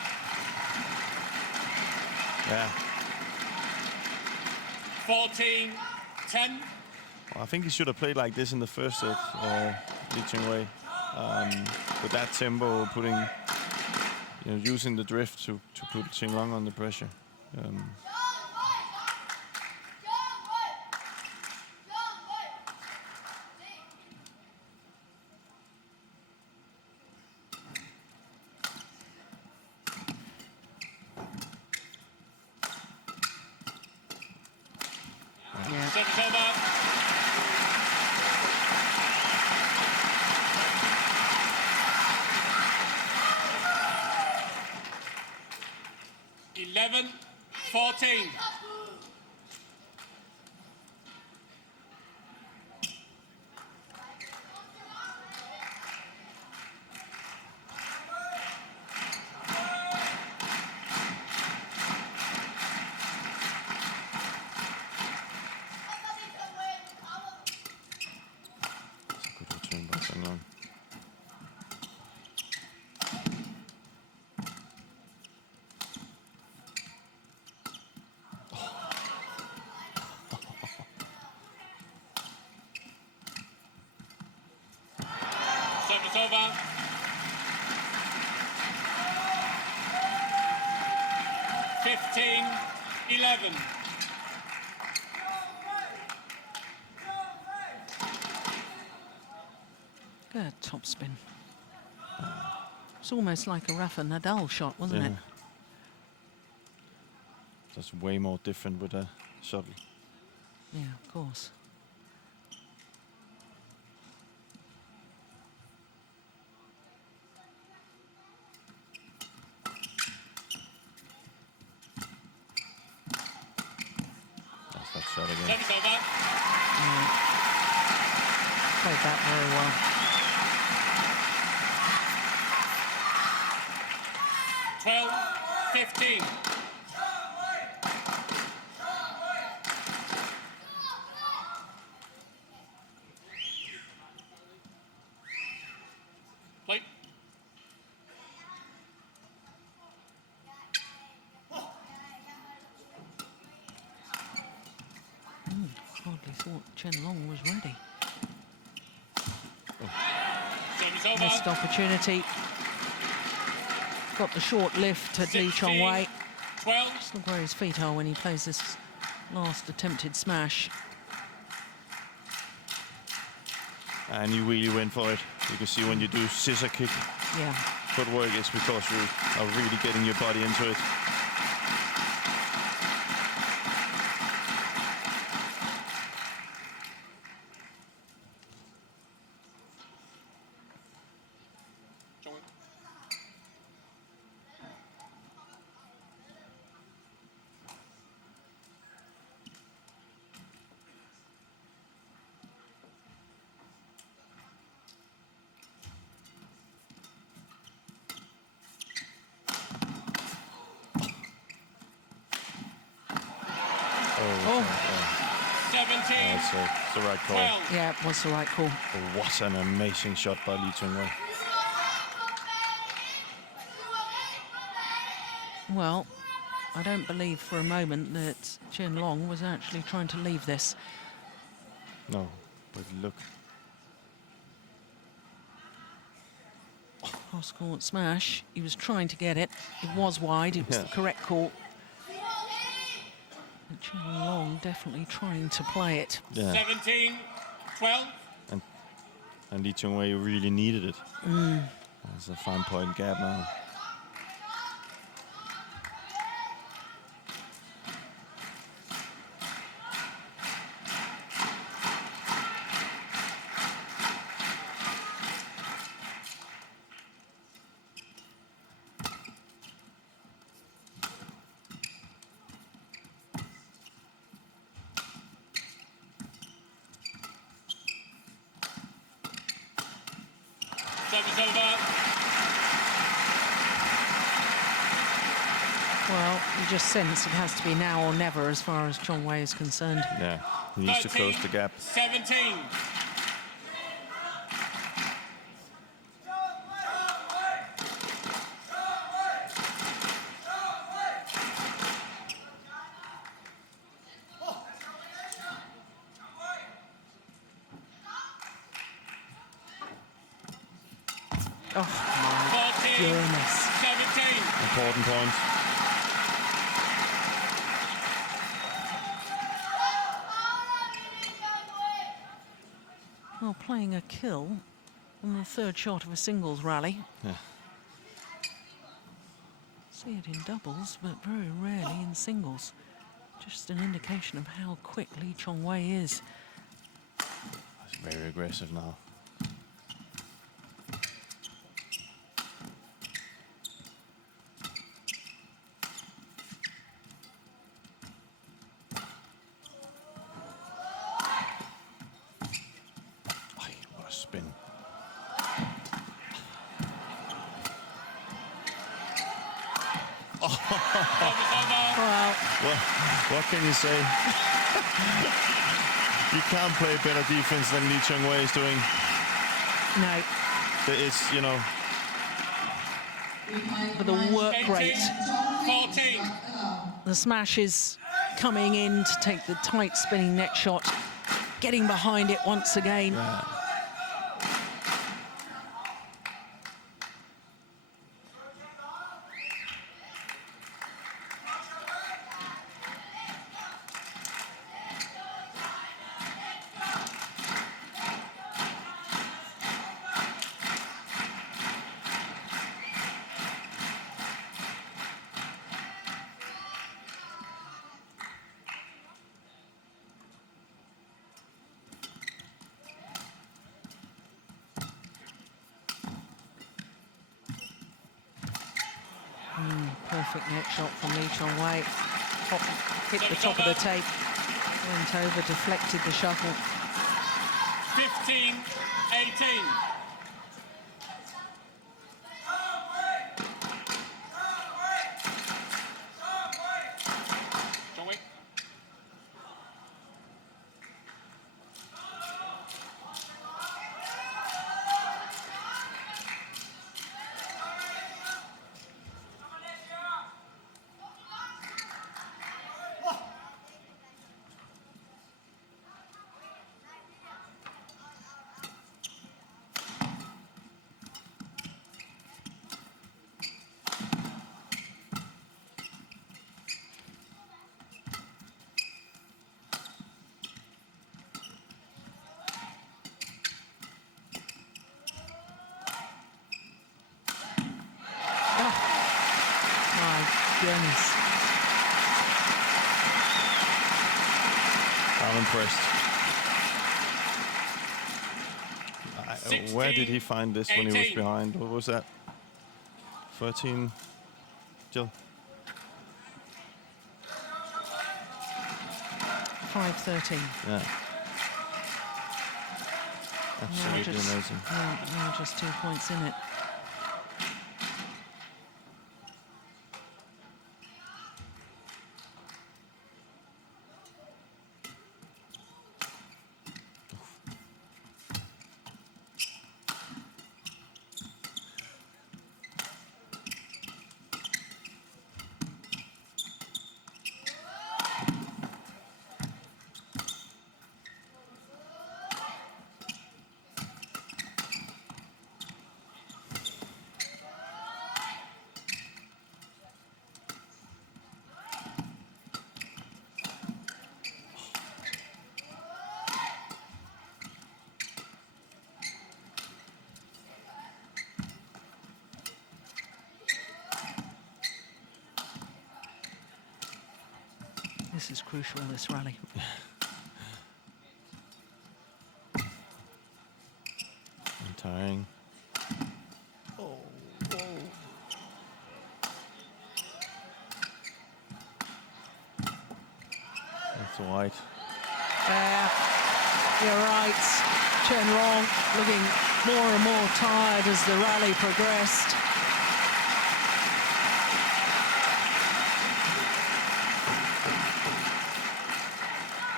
Yeah. 14-10. Well, I think he should have played like this in the first set, Li Wei. With that tempo, putting, you know, using the drift to put Chin-Long under pressure. Yeah. Service over. Eleven, 14. Good return by Chin-Long. Service over. 15-11. Good topspin. It's almost like a Rafa Nadal shot, wasn't it? That's way more different with a shuttle. Yeah, of course. That's that shot again. Service over. Played that very well. 12-15. Play. actually thought Chen Long was ready. Service over. Missed opportunity. Got the short lift at Lee Chong-wei. 12. Just look where his feet are when he plays this last attempted smash. And you really went for it. You can see when you do scissor kick Yeah. footwork, it's because you are really getting your body into it. Oh, 17. That's the right call. 12. yeah, it was the right call. What an amazing shot by Lee Chong-wei. Well, I don't believe for a moment that Chen Long was actually trying to leave this. No, but look. Cross-court smash. He was trying to get it. It was wide. It was Yeah. the correct call. But Chen Long definitely trying to play it. Yeah, 17. 12. and Lee Chong-wei really needed it. There's a 5-point gap now. Service over. Well, you just sense it has to be now or never as far as Chong-wei is concerned. Yeah, he needs to close the gap. 17. Oh, my 14. goodness. 17. Important point. Well, playing a kill on the third shot of a singles rally. Yeah. See it in doubles, but very rarely in singles. Just an indication of how quick Lee Chong-wei is. It's very aggressive now. Ay, what a spin. Well, What can you say? You can't play better defense than Lee Chong-wei is doing. no, It's, you know, but the work 18. rate. 14. The smash is coming in to take the tight spinning net shot, getting behind it once again. Perfect net shot from Lee Chong-wei. Hit the top of the tape, went over, deflected the shuttle. 15. 18. Chong-wei. goodness. I'm impressed. Where did he 16, find this when he was 18. behind? What was that? 13, Jill? 5:13. Yeah. Absolutely amazing. Yeah, now just 2 points in it. This is crucial, this rally. And tiring. That's white. You're right. Chenlong looking more and more tired as the rally progressed.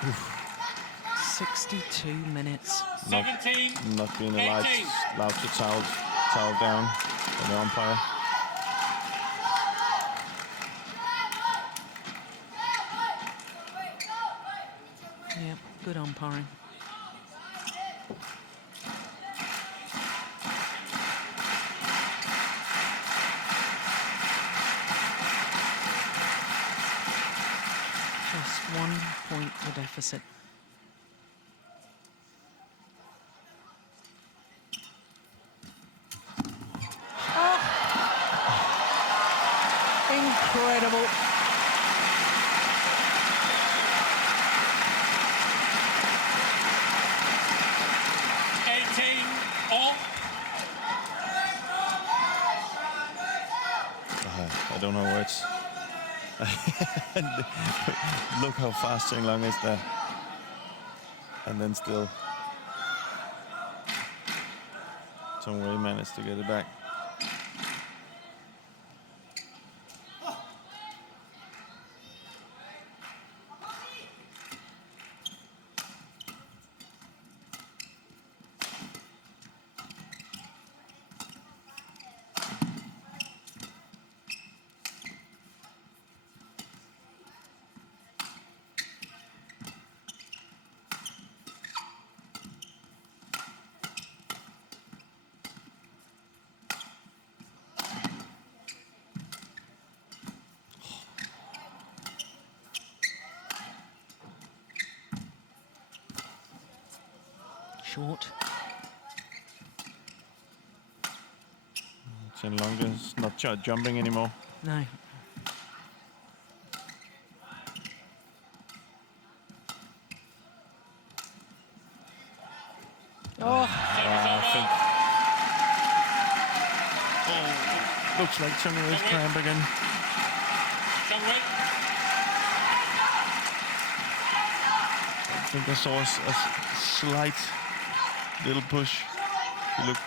Oof. 62 minutes. 17. Not being 18. allowed to towel down by the umpire. Yep, good umpiring. Just 1 point the deficit. Oh! Incredible. I don't know words. Look how fast Chenlong is there. And then still Zhong Wei managed to get it back. Short. Chenlong is not jumping anymore. No. Oh. I think. Oh, looks like Zhong Wei's cramp again. I think I saw a slight little push. He looked.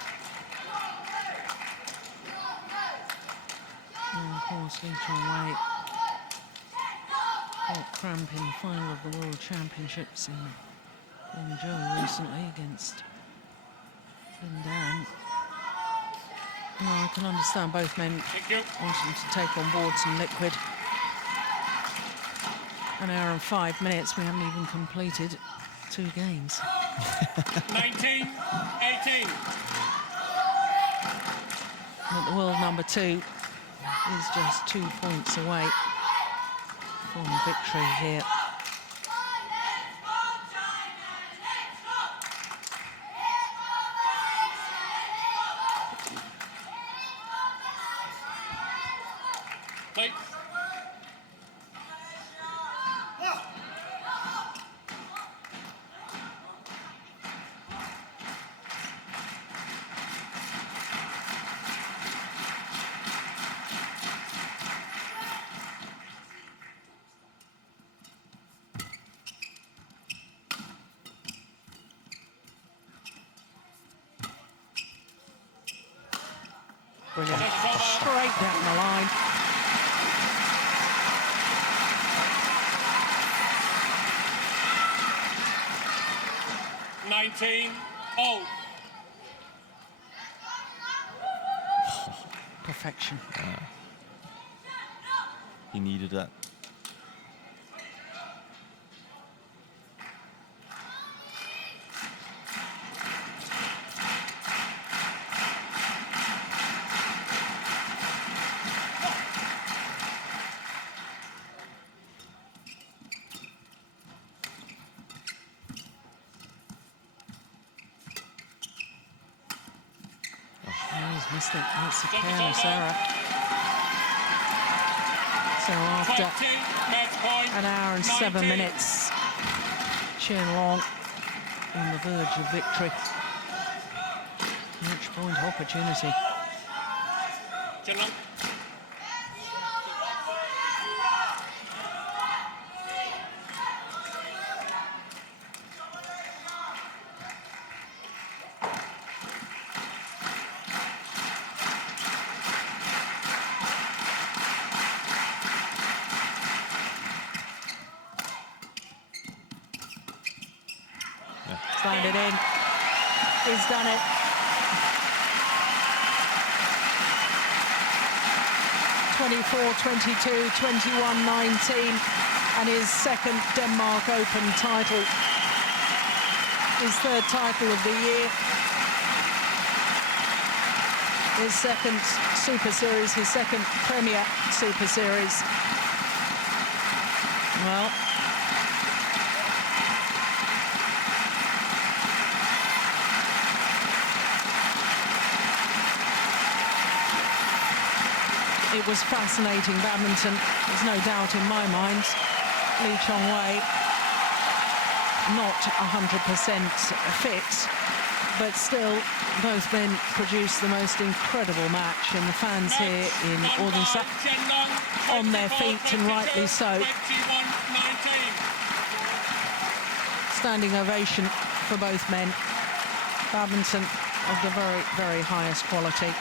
And of course, Lee Chong Wei got cramp in the final of the World Championships in Guangzhou recently against Lin Dan. No, I can understand both men wanting to take on board some liquid. An hour and 5 minutes, we haven't even completed 2 games. 19, 18. But the world number 2 is just 2 points away from victory here. Play. Brilliant. Straight down the line. Perfection. He needed that. He's missed it. That's a careless error. So after an hour and 7 minutes, Long on the verge of victory. Match point opportunity. Landed in. He's done it. 24-22, 21-19, and his second Denmark Open title. His third title of the year. His second Super Series, his second Premier Super Series. Well, it was fascinating badminton. There's no doubt in my mind. Lee Chong-wei, not 100% fit, but still, both men produced the most incredible match, and the fans here in Odense on their feet, and rightly so. Standing ovation for both men. Badminton of the very, very highest quality.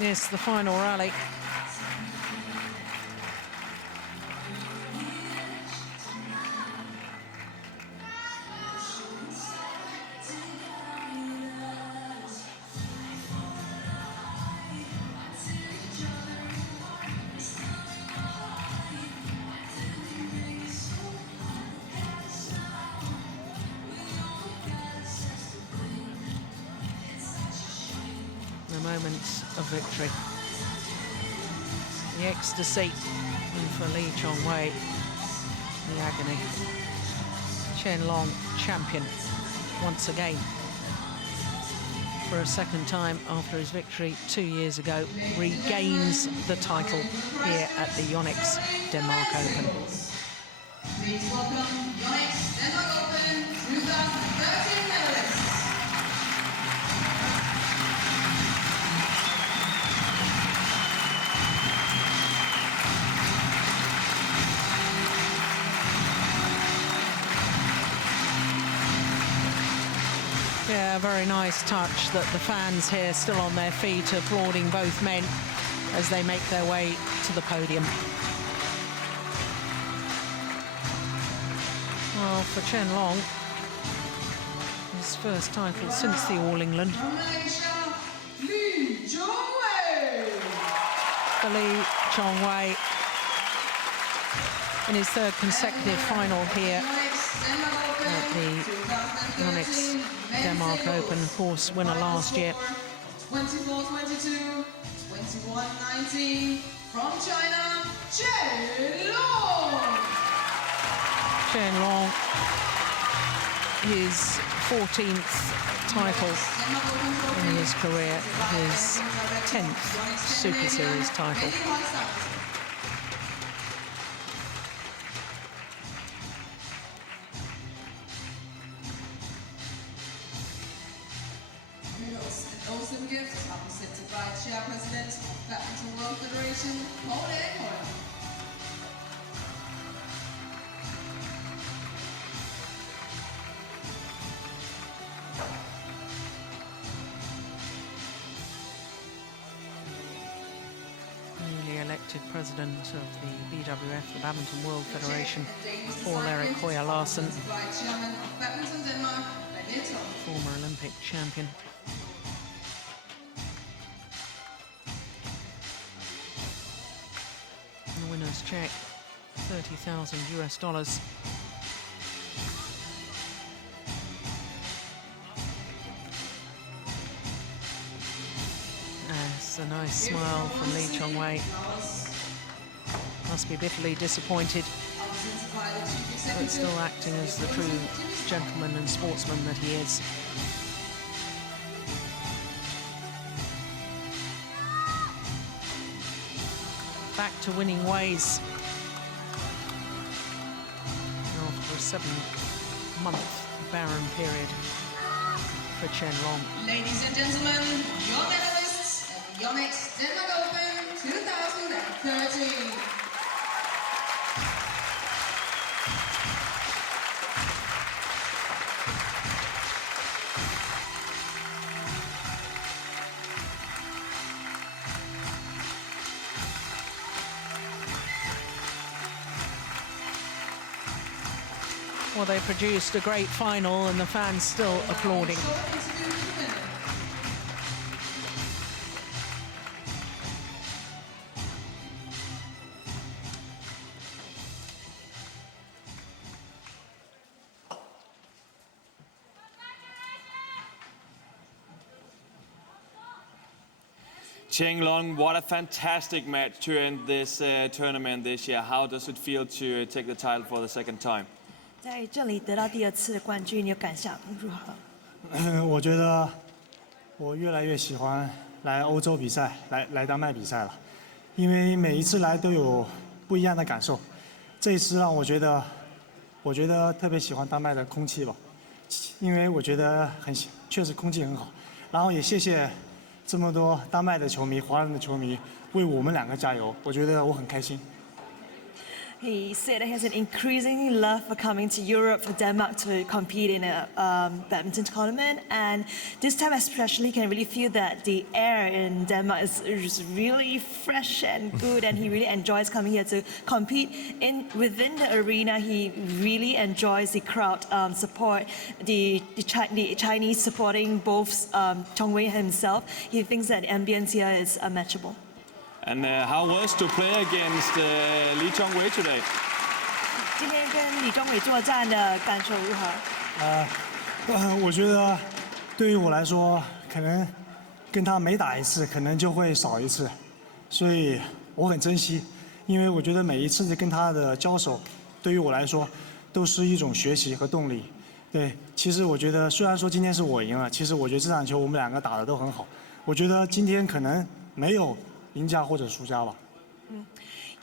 Yes, the final rally. The moments of victory. The ecstasy, and for Lee Chong-wei, the agony. Chen Long, champion, once again. For a second time after his victory 2 years ago, regains the title here at the Yonex Denmark Open. Please welcome Yonex Denmark Open 2013 medalists. Yeah, very nice touch that the fans here still on their feet applauding both men as they make their way to the podium. Well, for Chen Long, his first title since the All England. For Lee Chong-wei in his third consecutive final here at the Yonex Denmark Open, of course, winner last year. 24-22, 21-19 from China, Chen Long. Chen Long, his 14th title in his career, his 10th Super Series title. Awesome gifts are presented by Chairpresident of Badminton World Federation, Paul. elected president of the BWF, the Badminton World Federation, Paul Erik Høyer Larsen, former Olympic champion. And the winner's check, $30,000 US. That's a nice smile from Lee Chong-wei. Must be bitterly disappointed, but still acting as the true gentleman and sportsman that he is. Back to winning ways after a 7-month barren period for Qianlong. Ladies and gentlemen, your medalists at the Yonex Denmark Open 2013. Well, they produced a great final and the fans still applauding. Qianlong, what a fantastic match to end this tournament this year. How does it feel to take the title for the second time? 在这里得到第2次的冠军，你的感想如何？我觉得我越来越喜欢来欧洲比赛，来丹麦比赛了，因为每一次来都有不一样的感受。这一次让我觉得特别喜欢丹麦的空气吧，因为我觉得确实空气很好。然后也谢谢这么多丹麦的球迷、华人的球迷为我们2个加油，我觉得我很开心。 He said he has an increasing love for coming to Europe, for Denmark to compete in a badminton tournament. And this time especially, he can really feel that the air in Denmark is really fresh and good. And he really enjoys coming here to compete within the arena. He really enjoys the crowd support, the Chinese supporting both Chong-wei himself. He thinks that the ambience here is unmatchable. And how was to play against Lee Chong-wei today? 今天跟李宗伟作战的感受如何？我觉得对于我来说，可能跟他每打一次，可能就会少一次，所以我很珍惜，因为我觉得每一次跟他的交手，对于我来说都是一种学习和动力。对，其实我觉得虽然说今天是我赢了，其实我觉得这场球我们2个打得都很好。我觉得今天可能没有 赢家或者输家吧。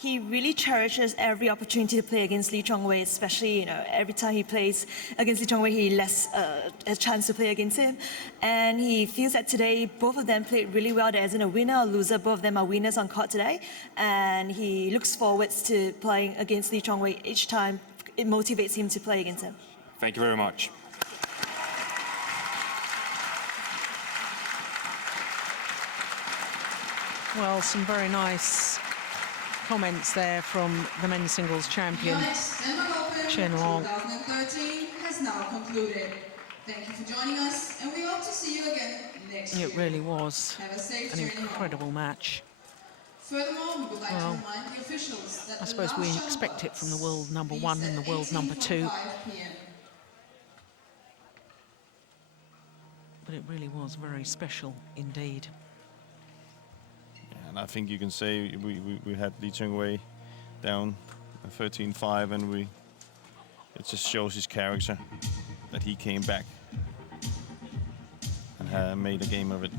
He really cherishes every opportunity to play against Lee Chong-wei, especially every time he plays against Lee Chong-wei, he lets a chance to play against him, and he feels that today both of them played really well. There isn't a winner or loser; both of them are winners on court today, and he looks forward to playing against Lee Chong-wei each time. It motivates him to play against him. Thank you very much. Well, some very nice comments there from the men's singles champion, Yonex Denmark Open Qianlong. 2013 has now concluded. Thank you for joining us, and we hope to see you again next year. It really was Have a safe an journey home. incredible match. Furthermore, we would like Well, to remind the officials that I suppose we expect it from the world #1 and the world #2. But it really was very special indeed. And I think you can say we had Lee Chong-wei down 13-5, and it just shows his character that he came back and made a game of it.